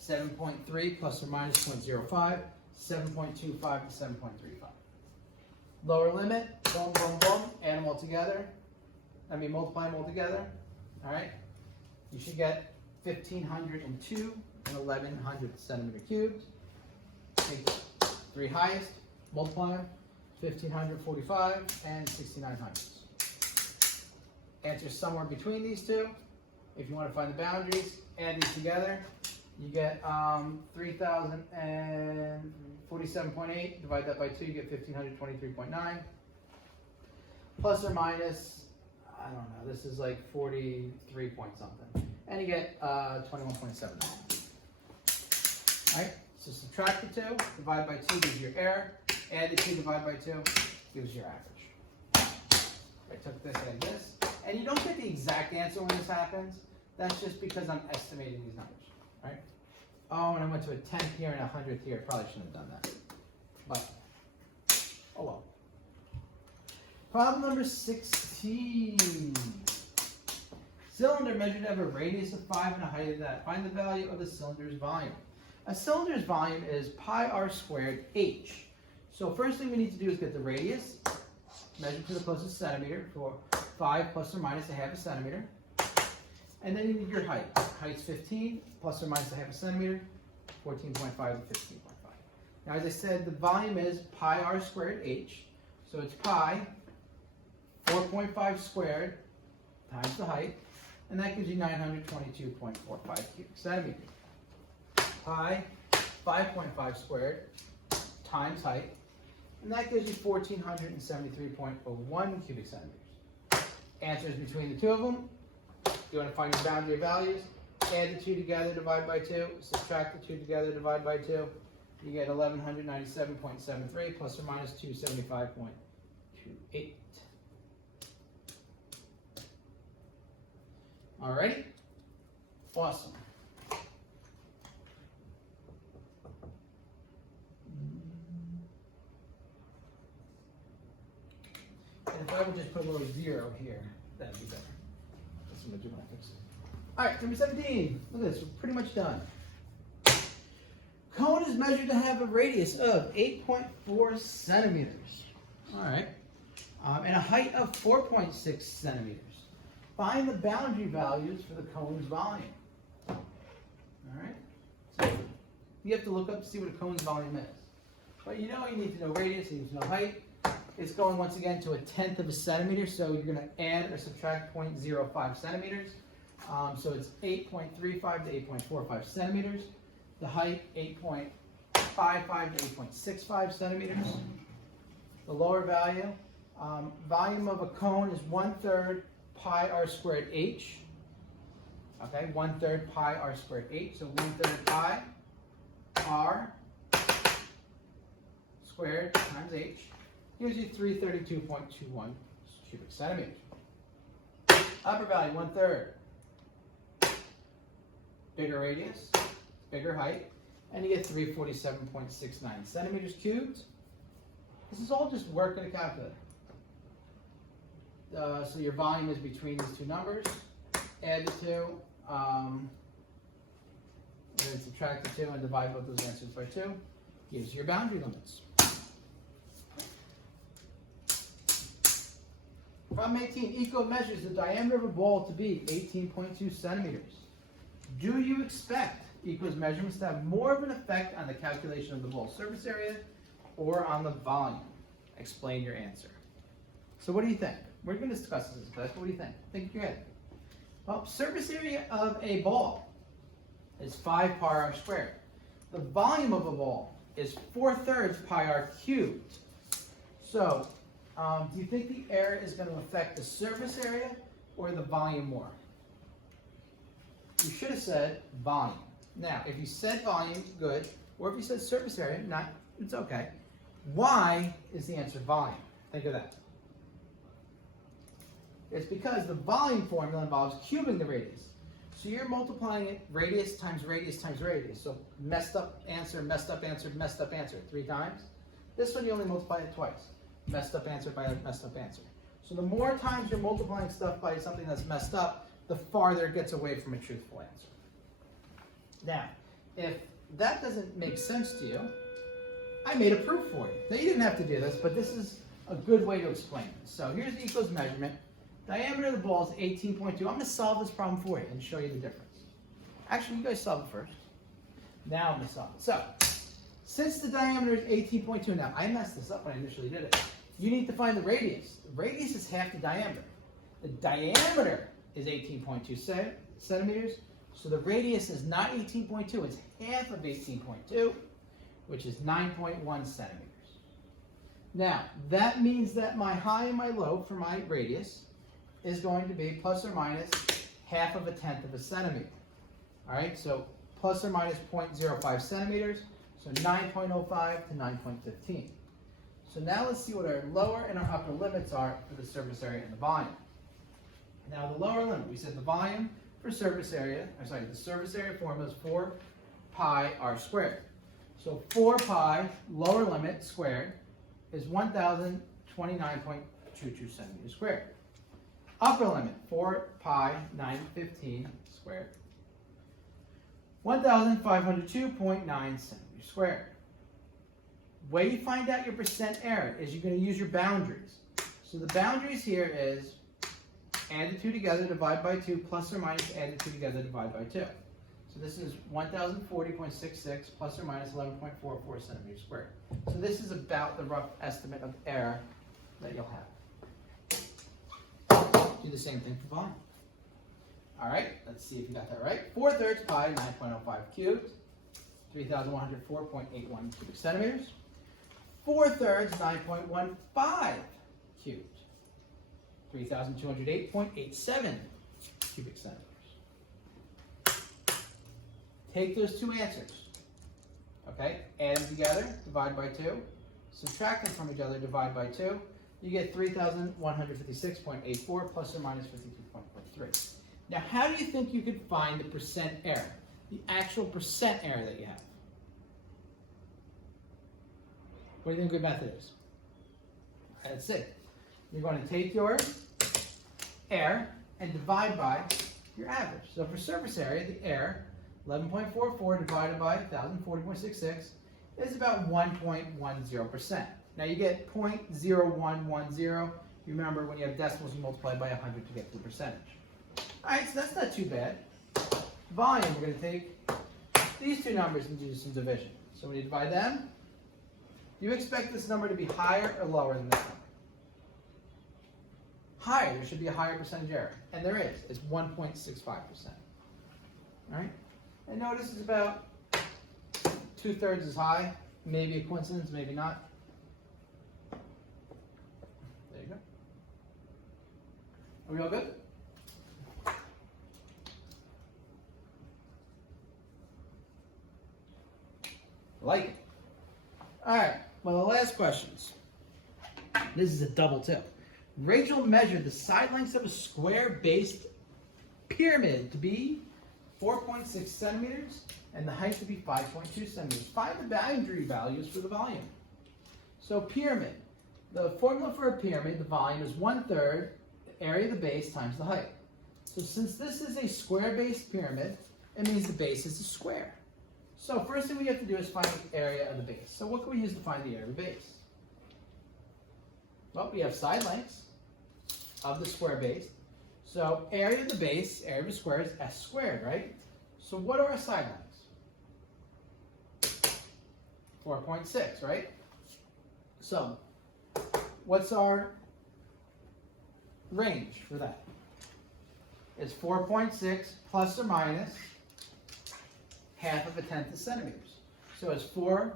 7.3 plus or minus 0.05. 7.25 to 7.35. Lower limit, boom, boom, boom, add them all together. Multiply them all together. All right? You should get 1,502 and 1,100 centimeter cubes. Take the 3 highest, multiply them, 1,545 and 6,900. Answer somewhere between these two. If you want to find the boundaries, add these together. You get 3,047.8. Divide that by 2, you get 1,523.9. Plus or minus, I don't know, this is like 43 point something. And you get 21.7. Alright, so subtract the 2, divide by 2 gives your error. Add the 2, divide by 2 gives your average. I took this and this. And you don't get the exact answer when this happens. That's just because I'm estimating these numbers. Right? Oh, and I went to a 10th here and a 100th here. Probably shouldn't have done that. But, oh well. Problem number 16. Cylinder measured to have a radius of 5 and a height of that. Find the value of the cylinder's volume. A cylinder's volume is pi r squared h. So first thing we need to do is get the radius, measured to the closest centimeter for 5 plus or minus a half a centimeter. And then you need your height. Height's 15 plus or minus a half a centimeter, 14.5 to 15.5. Now, as I said, the volume is pi r squared h. So it's pi 4.5 squared times the height, and that gives you 922.45 cubic centimeters. Pi 5.5 squared times height, and that gives you 1,473.01 cubic centimeters. answers between the two of them. You want to find your boundary values. Add the two together, divide by 2. Subtract the 2 together, divide by 2. You get 1197.73 plus or minus 275.28. Alrighty? Awesome. And if I would just put a little 0 here, that'd be better. That's what I'm going to do when I fix it. Alright, number 17. Look at this, we're pretty much done. Cone is measured to have a radius of 8.4 centimeters. Alright. And a height of 4.6 centimeters. Find the boundary values for the cone's volume. Alright. So you have to look up to see what a cone's volume is. But you know you need to know radius, you need to know height. It's going once again to 1/10 of a centimeter, so you're going to add or subtract 0.05 centimeters. So it's 8.35 to 8.45 centimeters. The height, 8.55 to 8.65 centimeters. The lower value, volume of a cone is 1/3 pi r squared h. Okay, 1/3 pi r squared h. So 1/3 pi r squared times h gives you 332.21 cubic centimeters. Upper value, 1/3. Bigger radius, bigger height, and you get 347.69 centimeters cubed. This is all just work in a calculator. So your volume is between these two numbers. Add the two, and then subtract the 2 and divide both those answers by 2. Gives you your boundary limits. Problem 18, Eco measures the diameter of a ball to be 18.2 centimeters. Do you expect Eco's measurements to have more of an effect on the calculation of the ball's surface area or on the volume? Explain your answer. So what do you think? We're going to discuss this in class, but what do you think? Think in your head. Well, surface area of a ball is 5 pi r squared. The volume of a ball is 4/3 pi r cubed. So, do you think the error is going to affect the surface area or the volume more? You should have said volume. Now, if you said volume, good. Or if you said surface area, not, it's okay. Why is the answer volume? Think of that. It's because the volume formula involves cubing the radius. So you're multiplying it radius times radius times radius. So messed up answer, messed up answer, messed up answer 3 times. This one you only multiply it twice. Messed up answer by messed up answer. So the more times you're multiplying stuff by something that's messed up, the farther it gets away from a truthful answer. Now, if that doesn't make sense to you, I made a proof for you. Now you didn't have to do this, but this is a good way to explain it. So here's the Eco's measurement. Diameter of the ball is 18.2. I'm going to solve this problem for you and show you the difference. Actually, you guys solve it first. Now I'm going to solve it. So, since the diameter is 18.2, now I messed this up when I initially did it. You need to find the radius. The radius is half the diameter. The diameter is 18.2 centimeters. So the radius is not 18.2. It's half of 18.2, which is 9.1 centimeters. Now, that means that my high and my low for my radius is going to be plus or minus 1/2 of a centimeter. All right, so plus or minus 0.05 centimeters, so 9.05 to 9.15. So now let's see what our lower and our upper limits are for the surface area and the volume. Now the lower limit, we said the volume for surface area, the surface area formula is 4 pi r squared. So 4 pi, lower limit, squared, is 1,029.22 centimeters squared. Upper limit, 4 pi 915 squared. 1,502.9 centimeters squared. Way you find out your percent error is you're going to use your boundaries. So the boundaries here is add the 2 together, divide by 2, plus or minus add the 2 together, divide by 2. So this is 1,040.66 plus or minus 11.44 centimeters squared. So this is about the rough estimate of error that you'll have. Do the same thing for volume. All right, let's see if you got that right. 4/3 pi 9.05 cubed, 3,104.81 cubic centimeters. 4/3 9.15 cubed. 3,208.87 cubic centimeters. Take those two answers, okay? Add them together, divide by 2. Subtract them from each other, divide by 2. You get 3,156.84 plus or minus 52.43. Now, how do you think you could find the percent error? The actual percent error that you have? What do you think a good method is? Let's see. You're going to take your error and divide by your average. So for surface area, the error, 11.44 divided by 1,040.66, is about 1.10%. Now you get 0.0110. Remember, when you have decimals, you multiply by 100 to get the percentage. All right, so that's not too bad. Volume, we're going to take these two numbers and do some division. So when you divide them, do you expect this number to be higher or lower than this number? Higher. There should be a higher percentage error. And there is. It's 1.65%. All right? And notice it's about 2/3 as high. Maybe a coincidence, maybe not. There you go. Are we all good? Like it. All right. Well, the last questions. This is a double tip. Rachel measured the side lengths of a square-based pyramid to be 4.6 centimeters and the height to be 5.2 centimeters. Find the boundary values for the volume. So pyramid. The formula for a pyramid, the volume, is 1/3 the area of the base times the height. So since this is a square-based pyramid, it means the base is a square. So first thing we have to do is find the area of the base. So what can we use to find the area of the base? Well, we have side lengths of the square base. So area of the base, area of the square, is s squared, right? So what are our side lengths? 4.6, right? So what's our range for that? It's 4.6 plus or minus 1/2 of centimeters. So it's 4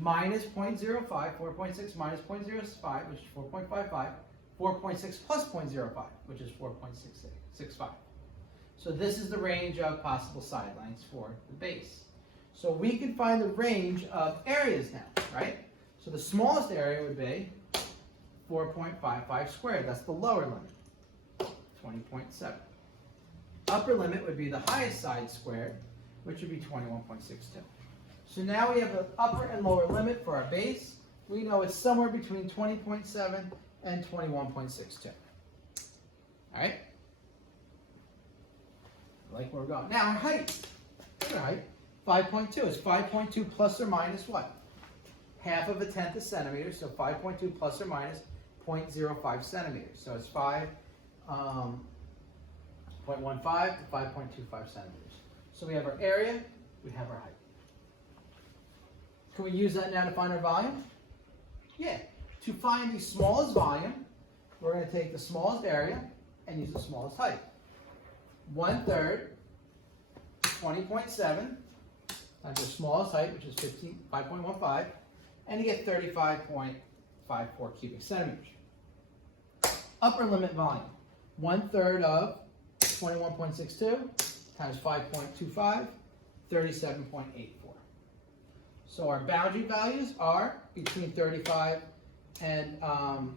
minus 0.05, 4.6 minus 0.05, which is 4.55, 4.6 plus 0.05, which is 4.65. So this is the range of possible side lengths for the base. So we can find the range of areas now, right? So the smallest area would be 4.55 squared. That's the lower limit, 20.7. Upper limit would be the highest side squared, which would be 21.62. So now we have an upper and lower limit for our base. We know it's somewhere between 20.7 and 21.62. All right? I like where we're going. Now our height. Look at our height. 5.2 is 5.2 plus or minus what? 1/10 of centimeters. So 5.2 plus or minus 0.05 centimeters. So it's 5.15 to 5.25 centimeters. So we have our area, we have our height. Can we use that now to find our volume? Yeah. To find the smallest volume, we're going to take the smallest area and use the smallest height. 1/3, 20.7, times the smallest height, which is 5.15, and you get 35.54 cubic centimeters. Upper limit volume, 1/3 of 21.62 times 5.25, 37.84. So our boundary values are between 35 and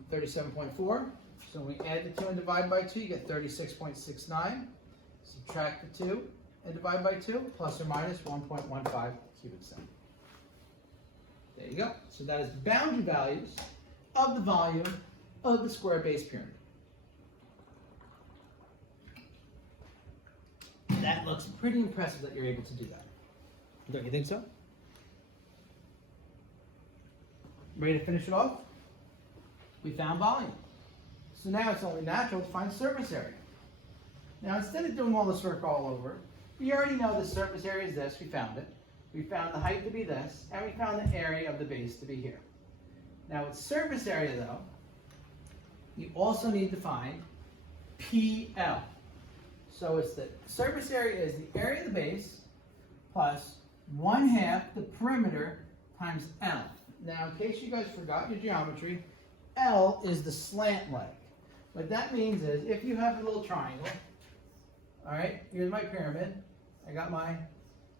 37.4. So when we add the 2 and divide by 2, you get 36.69. Subtract the 2 and divide by 2, plus or minus 1.15 cubic centimeters. There you go. So that is the boundary values of the volume of the square base pyramid. That looks pretty impressive that you're able to do that. Don't you think so? Ready to finish it off? We found volume. So now it's only natural to find surface area. Now instead of doing all this work all over, we already know the surface area is this. We found it. We found the height to be this, and we found the area of the base to be here. Now with surface area though, you also need to find PL. So it's the surface area is the area of the base plus 1/2 the perimeter times L. Now, in case you guys forgot your geometry, L is the slant leg. What that means is if you have a little triangle, all right, here's my pyramid. I got my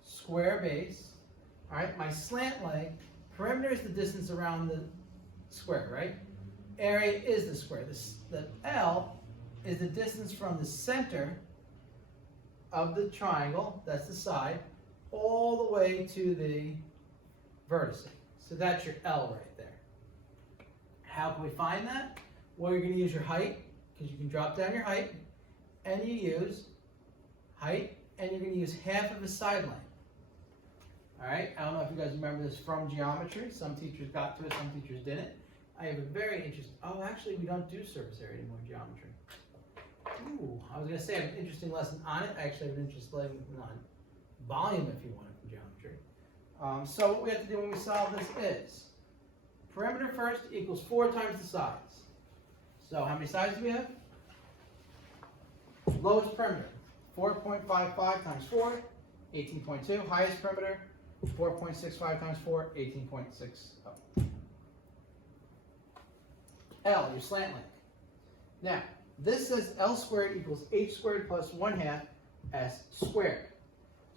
square base. All right, my slant leg, perimeter is the distance around the square, right? Area is the square. The L is the distance from the center of the triangle, that's the side, all the way to the vertex. So that's your L right there. How can we find that? Well, you're going to use your height, because you can drop down your height, and you use height, and you're going to use half of a side length. All right, I don't know if you guys remember this from geometry. Some teachers got to it, some teachers didn't. I have a very interesting, oh, actually, we don't do surface area anymore in geometry. Ooh, I was going to say I have an interesting lesson on it. I actually have an interesting lesson on volume, if you want it, from geometry. So what we have to do when we solve this is, perimeter first equals 4 times the sides. So how many sides do we have? Lowest perimeter, 4.55 times 4, 18.2. Highest perimeter, 4.65 times 4, 18.60. L, your slant length. Now, this says L squared equals H squared plus 1/2 S squared.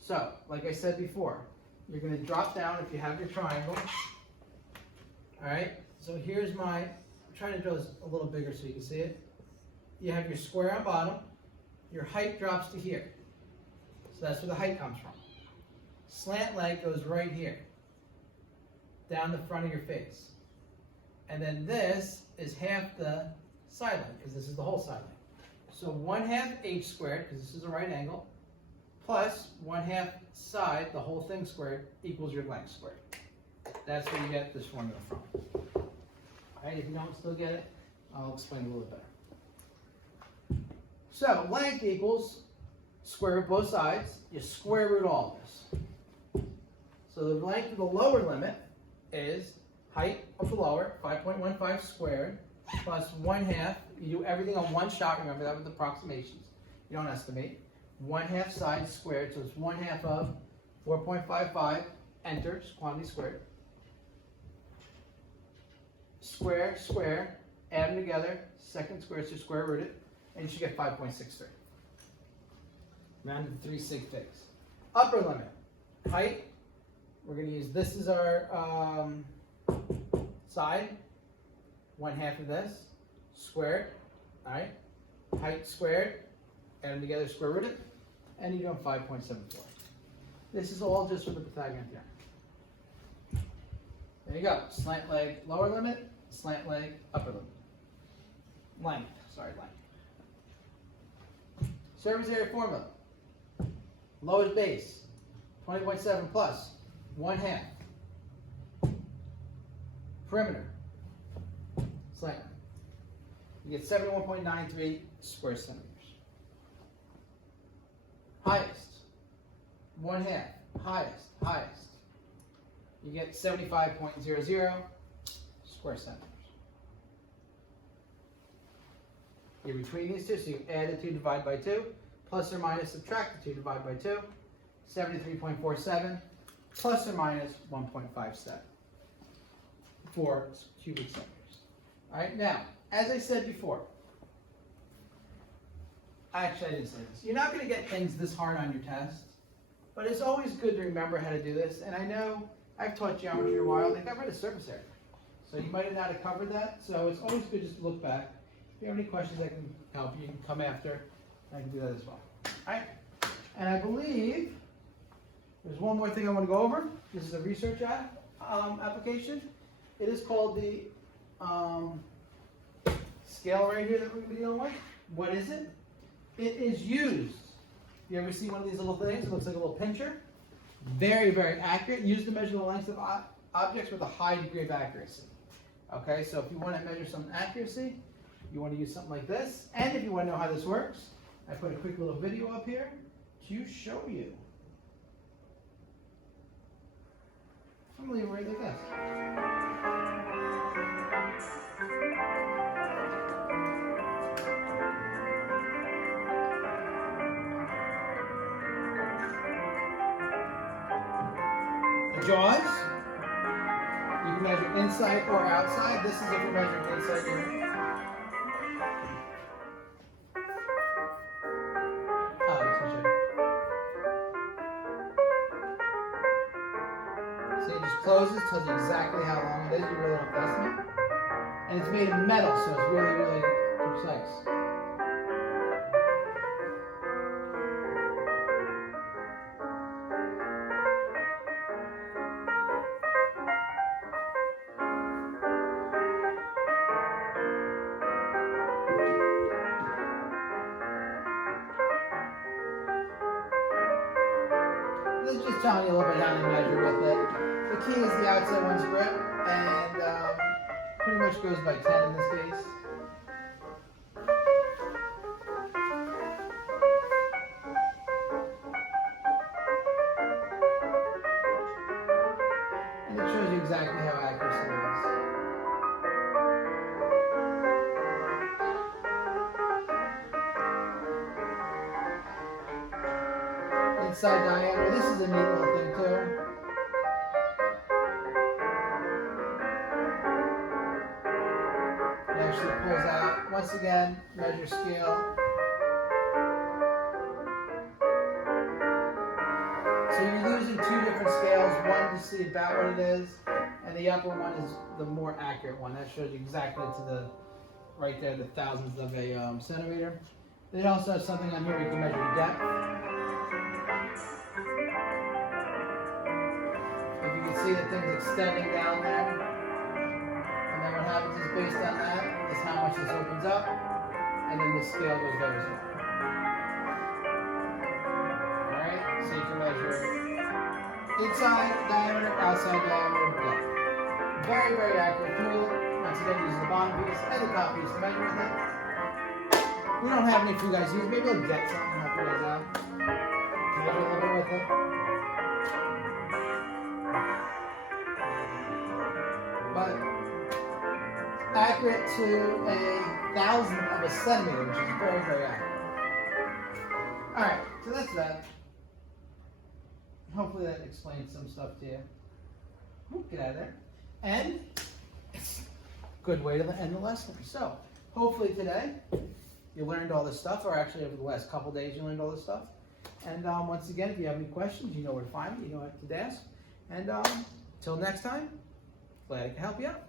So, like I said before, you're going to drop down if you have your triangle. All right, so here's my, I'm trying to draw this a little bigger so you can see it. You have your square on bottom, your height drops to here. So that's where the height comes from. Slant leg goes right here, down the front of your face. And then this is half the side length, because this is the whole side length. So 1/2 H squared, because this is a right angle, plus 1/2 side, the whole thing squared, equals your length squared. That's where you get this formula from. All right, if you don't still get it, I'll explain a little bit better. So length equals square root both sides. You square root all this. So the length of the lower limit is height of the lower, 5.15 squared, plus 1/2. You do everything on one shot. Remember that with approximations. You don't estimate. 1/2 side squared, so it's 1/2 of 4.55. Enter, quantity squared. Square, square, add them together, second square, so square root it, and you should get 5.63. Rounded to 3 sig figs. Upper limit, height, we're going to use this as our side, 1/2 of this, squared, all right, height squared, add them together, square root it, and you're doing 5.74. This is all just for the Pythagorean theorem. There you go, slant leg lower limit, slant leg upper limit. Length. Surface area formula. Lowest base, 20.7 plus 1/2. Perimeter, slant. You get 71.93 square centimeters. Highest, 1/2. Highest. You get 75.00 square centimeters. You're between these two, so you add the 2, divide by 2, plus or minus subtract the 2, divide by 2, 73.47, plus or minus 1.57 for cubic centimeters. All right, now, as I said before, actually I didn't say this, you're not going to get things this hard on your test, but it's always good to remember how to do this, and I know I've taught geometry a while, they got rid of surface area. So you might not have covered that, so it's always good just to look back. If you have any questions I can help you, you can come after, I can do that as well. All right, and I believe there's one more thing I want to go over. This is a research application. It is called the scale right here that we're going to be dealing with. What is it? It is used. You ever see one of these little things? It looks like a little pincher. Very, very accurate. Used to measure the lengths of objects with a high degree of accuracy. Okay, so if you want to measure some accuracy, you want to use something like this. And if you want to know how this works, I put a quick little video up here to show you. I'm going to leave it right like this. The jaws, you can measure inside or outside. This is if you're measuring inside your closes, tells you exactly how long it is. You really don't have to estimate. And it's made of metal, so it's really, really precise. This is just telling you a little bit how to measure with it. The key is the outside one's grip, and pretty much goes by 10 in this case. And it shows you exactly how accurate it is. Inside diameter, this is a neat little thing too. It actually pulls out, once again, measure scale. So you're using two different scales, one to see about what it is, and the upper one is the more accurate one. That shows you exactly to the, right there, the thousandths of a centimeter. It also has something on here where you can measure depth. If you can see the thing's extending down there, and then what happens is based on that is how much this opens up, and then the scale goes there as well. Alright, so you can measure inside diameter, outside diameter, depth. Very, very accurate tool. Once again, using the bottom piece and the top piece to measure with it. We don't have any for you guys to use. Maybe I'll get some and help you guys out. Measure a little bit with it. But accurate to a thousandth of a centimeter, which is very, very accurate. Alright, so that's that. Hopefully that explains some stuff to you. Ooh, get out of there. And it's a good way to end the lesson. So, hopefully today you learned all this stuff, or actually over the last couple days you learned all this stuff. And once again, if you have any questions, you know where to find me, you know what to ask. And till next time, glad I can help you out.